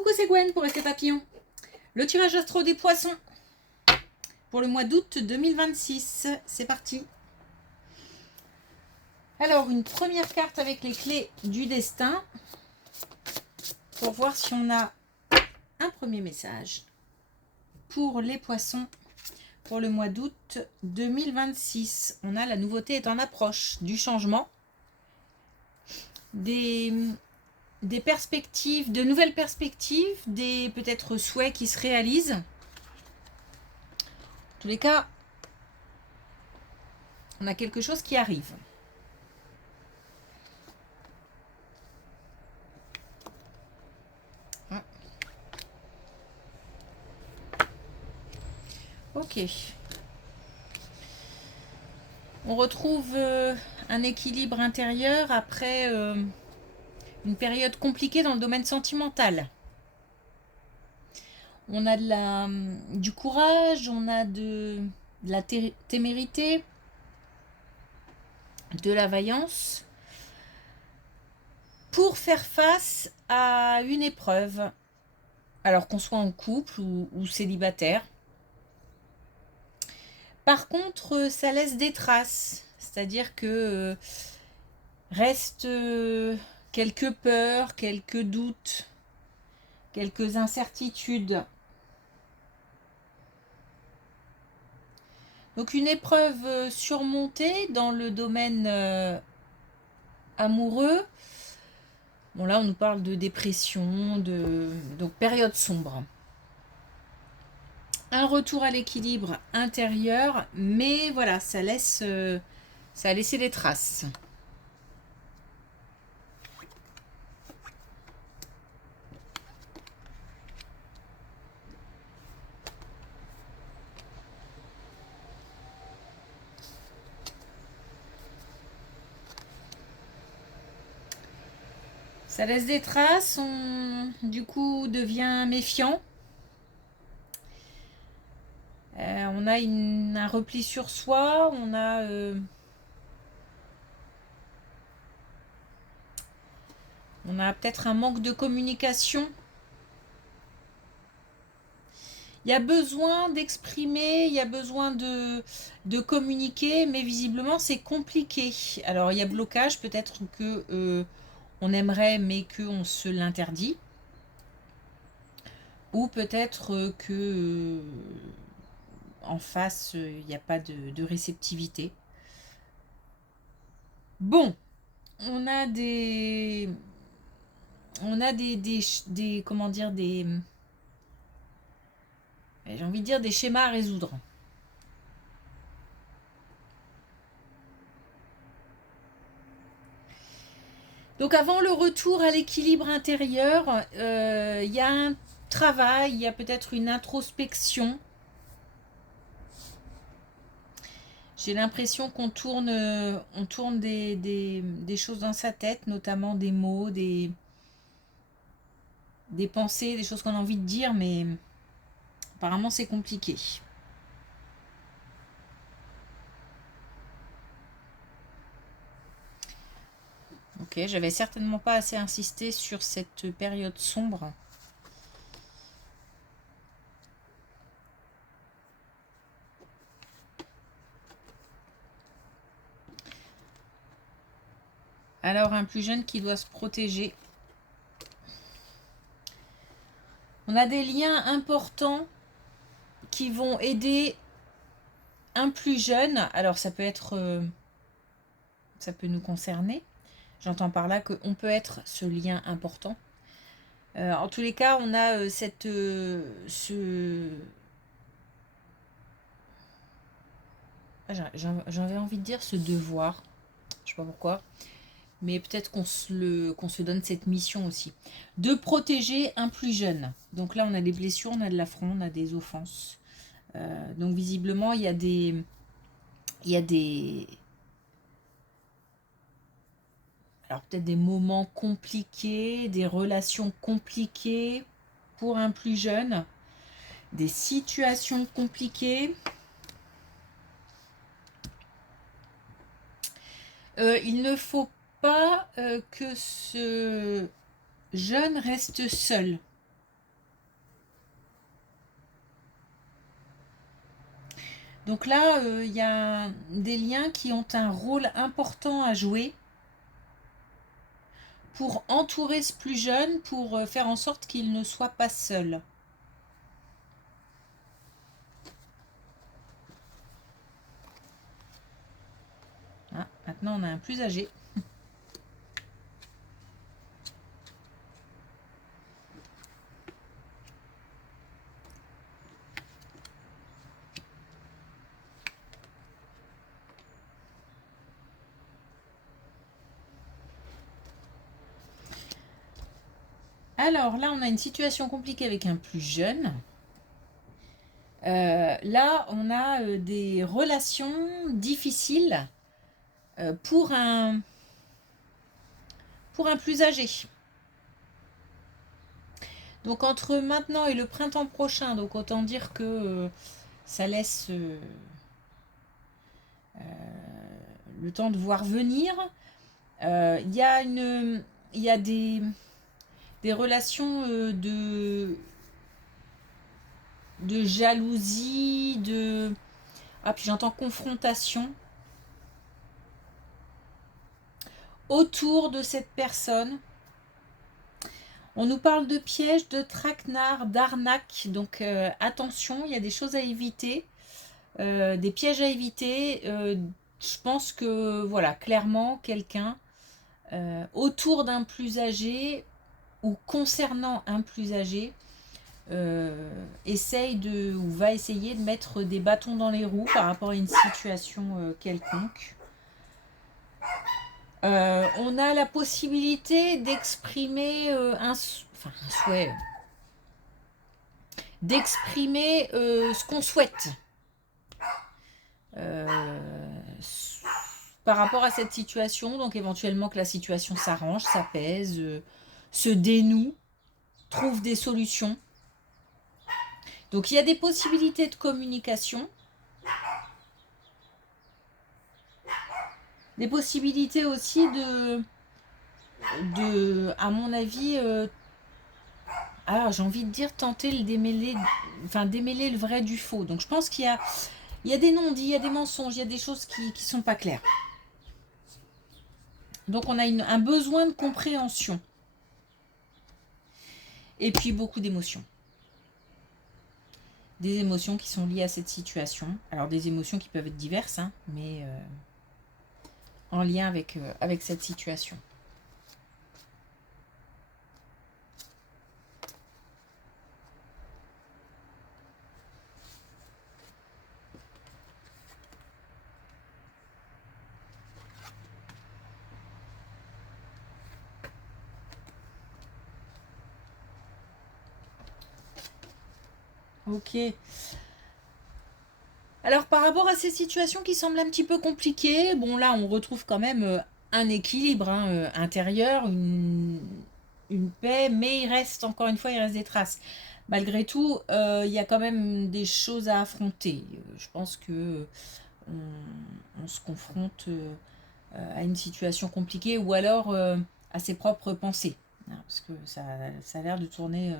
Coucou, c'est Gwen pour Effet Papillon. Le tirage astro des poissons pour le mois d'août 2026. C'est parti. Alors, une première carte avec les clés du destin pour voir si on a un premier message pour les poissons pour le mois d'août 2026. On a la nouveauté est en approche, du changement, des perspectives, de nouvelles perspectives, des peut-être souhaits qui se réalisent. En tous les cas, on a quelque chose qui arrive. Ok. On retrouve un équilibre intérieur après une période compliquée dans le domaine sentimental. On a du courage, on a de la témérité, de la vaillance pour faire face à une épreuve, alors qu'on soit en couple ou célibataire. Par contre, ça laisse des traces, c'est-à-dire que reste quelques peurs, quelques doutes, quelques incertitudes. Donc une épreuve surmontée dans le domaine amoureux. Bon là on nous parle de dépression, donc période sombre. Un retour à l'équilibre intérieur, mais voilà, ça a laissé des traces. Ça laisse des traces, on du coup devient méfiant. On a un repli sur soi, on a peut-être un manque de communication. Il y a besoin d'exprimer, il y a besoin de communiquer, mais visiblement c'est compliqué. Alors il y a blocage, peut-être que on aimerait mais qu'on se l'interdit. Ou peut-être que en face il n'y a pas de réceptivité. Bon, on a des comment dire, j'ai envie de dire des schémas à résoudre. Donc avant le retour à l'équilibre intérieur, il y a un travail, il y a peut-être une introspection. J'ai l'impression qu'on tourne des choses dans sa tête, notamment des mots, des pensées, des choses qu'on a envie de dire, mais apparemment c'est compliqué. Ok, j'avais certainement pas assez insisté sur cette période sombre. Alors un plus jeune qui doit se protéger. On a des liens importants qui vont aider un plus jeune. Alors ça peut être, ça peut nous concerner. J'entends par là qu'on peut être ce lien important. En tous les cas, on a j'avais envie de dire ce devoir. Je sais pas pourquoi. Mais peut-être qu'on se donne cette mission aussi. De protéger un plus jeune. Donc là, on a des blessures, on a de l'affront, on a des offenses. Donc visiblement, il y a des alors peut-être des moments compliqués, des relations compliquées pour un plus jeune, des situations compliquées. Il ne faut pas que ce jeune reste seul. Donc là, il y a des liens qui ont un rôle important à jouer pour entourer ce plus jeune, pour faire en sorte qu'il ne soit pas seul. Ah, maintenant, on a un plus âgé. Alors là, on a une situation compliquée avec un plus jeune. Là, on a des relations difficiles pour un plus âgé. Donc entre maintenant et le printemps prochain, donc autant dire que ça laisse le temps de voir venir. Il y a des relations de jalousie, puis j'entends confrontation autour de cette personne. On nous parle de pièges, de traquenards, d'arnaques, donc attention, il y a des choses à éviter, des pièges à éviter. Je pense que, voilà, clairement, quelqu'un autour d'un plus âgé ou concernant un plus âgé va essayer de mettre des bâtons dans les roues par rapport à une situation quelconque. On a la possibilité d'exprimer un souhait, d'exprimer ce qu'on souhaite par rapport à cette situation. Donc éventuellement que la situation s'arrange, s'apaise, se dénoue, trouve des solutions. Donc il y a des possibilités de communication, des possibilités aussi à mon avis, alors j'ai envie de dire tenter le démêler le vrai du faux. Donc je pense qu'il y a des non-dits, il y a des mensonges, il y a des choses qui sont pas claires. Donc on a un besoin de compréhension. Et puis beaucoup d'émotions. Des émotions qui sont liées à cette situation. Alors des émotions qui peuvent être diverses, hein, mais en lien avec cette situation. Ok. Alors par rapport à ces situations qui semblent un petit peu compliquées, bon là on retrouve quand même un équilibre intérieur, une paix, mais il reste des traces. Malgré tout, il y a quand même des choses à affronter. Je pense que on se confronte à une situation compliquée ou alors à ses propres pensées. Parce que ça a l'air de tourner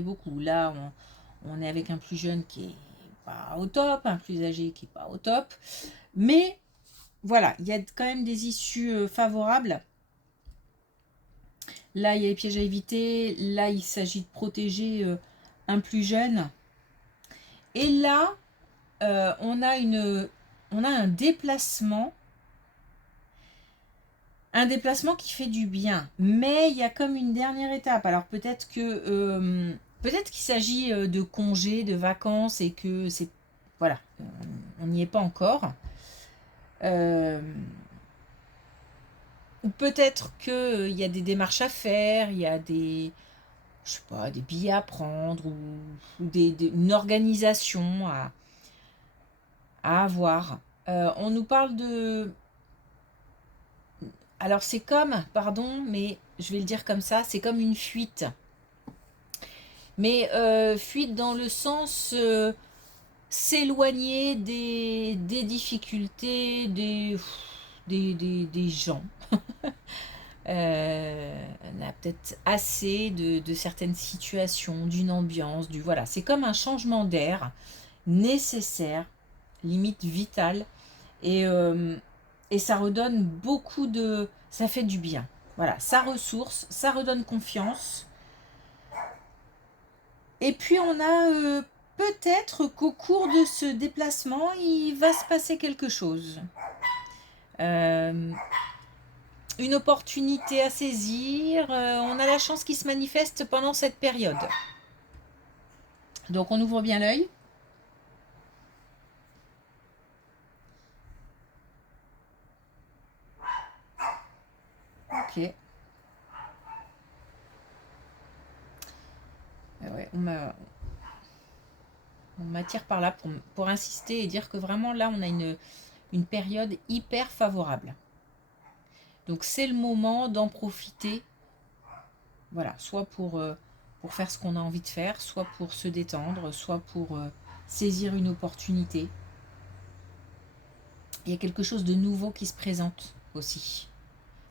beaucoup. Là, on est avec un plus jeune qui est pas au top, un plus âgé qui est pas au top. Mais voilà, il y a quand même des issues favorables. Là, il y a les pièges à éviter. Là, il s'agit de protéger un plus jeune. Et là, on a un déplacement. Un déplacement qui fait du bien. Mais il y a comme une dernière étape. Alors peut-être qu'il s'agit de congés, de vacances et que c'est... Voilà, on n'y est pas encore. Ou peut-être qu'il y a des démarches à faire, il y a des billets à prendre ou une organisation à avoir. On nous parle de... Alors c'est comme, pardon, mais je vais le dire comme ça, c'est comme une fuite. Mais fuite dans le sens s'éloigner des difficultés, des gens. On a peut-être assez de certaines situations, d'une ambiance, voilà. C'est comme un changement d'air nécessaire limite vitale. Et ça redonne beaucoup de... Ça fait du bien. Voilà, ça ressource, ça redonne confiance. Et puis on a peut-être qu'au cours de ce déplacement, il va se passer quelque chose. Une opportunité à saisir. On a la chance qui se manifeste pendant cette période. Donc on ouvre bien l'œil. Ok. Ouais, on m'attire par là pour insister et dire que vraiment là, on a une période hyper favorable. Donc c'est le moment d'en profiter. Voilà, soit pour faire ce qu'on a envie de faire, soit pour se détendre, soit pour saisir une opportunité. Il y a quelque chose de nouveau qui se présente aussi.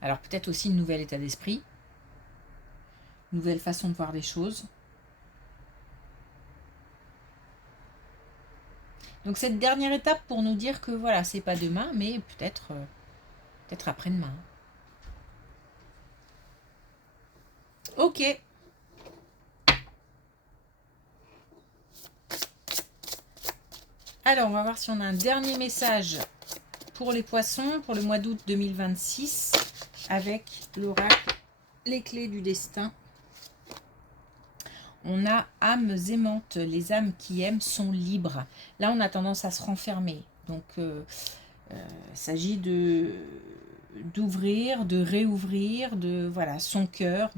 Alors peut-être aussi une nouvel état d'esprit, une nouvelle façon de voir les choses. Donc cette dernière étape pour nous dire que voilà, c'est pas demain, mais peut-être après-demain. Ok. Alors on va voir si on a un dernier message pour les poissons pour le mois d'août 2026 avec l'oracle Les clés du destin. On a âmes aimantes, les âmes qui aiment sont libres. Là, on a tendance à se renfermer. Donc, il s'agit d'ouvrir, de réouvrir, de voilà son cœur,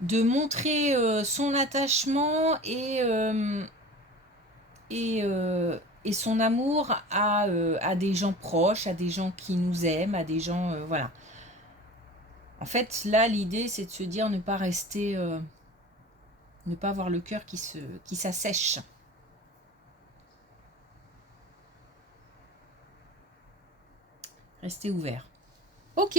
de montrer son attachement et son amour à des gens proches, à des gens qui nous aiment, à des gens voilà. En fait, là, l'idée, c'est de se dire ne pas rester, ne pas avoir le cœur qui s'assèche. Restez ouvert. Ok.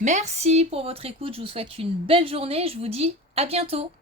Merci pour votre écoute. Je vous souhaite une belle journée. Je vous dis à bientôt.